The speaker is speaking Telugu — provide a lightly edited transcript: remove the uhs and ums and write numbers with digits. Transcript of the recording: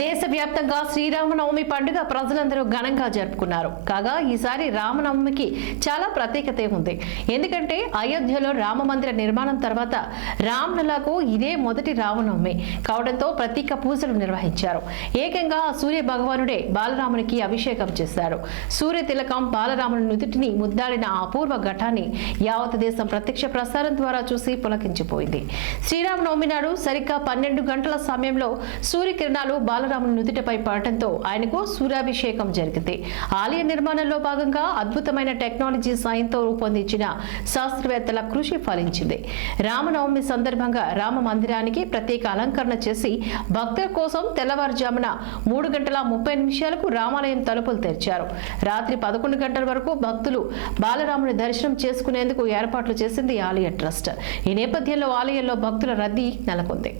దేశవ్యాప్తంగా శ్రీరామనవమి పండుగ ప్రజలందరూ ఘనంగా జరుపుకున్నారు. కాగా ఈసారి రామనవమికి చాలా ప్రత్యేకత ఉంది. ఎందుకంటే అయోధ్యలో రామ మందిర నిర్మాణం తర్వాత రామలలకు ఇదే మొదటి రామనవమి కావడంతో ప్రత్యేక పూజలు నిర్వహించారు. ఏకంగా సూర్య భగవానుడే బాలరామునికి అభిషేకం చేశారు. సూర్య తిలకం బాలరాముని నుదుటిని ముద్దాడిన అపూర్వ ఘటాన్ని యావత్ దేశం ప్రత్యక్ష ప్రసారం ద్వారా చూసి పులకించిపోయింది. శ్రీరామనవమి నాడు సరిగ్గా 12 గంటల సమయంలో సూర్యకిరణాలు బాలరాముని నుదుటిపై పడటంతో ఆయనకు సూర్యాభిషేకం జరిగింది. ఆలయ నిర్మాణంలో భాగంగా అద్భుతమైన టెక్నాలజీ సాయంతో రూపొందించిన శాస్త్రవేత్తల కృషి ఫలించింది. రామనవమి సందర్భంగా రామ మందిరానికి ప్రత్యేక అలంకరణ చేసి భక్తుల కోసం తెల్లవారుజామున 3:30 రామాలయం తలుపులు తెరిచారు. రాత్రి 11 గంటల వరకు భక్తులు బాలరాముని దర్శనం చేసుకునేందుకు ఏర్పాట్లు చేసింది ఆలయ ట్రస్ట్. ఈ నేపథ్యంలో ఆలయంలో భక్తుల రద్దీ నెలకొంది.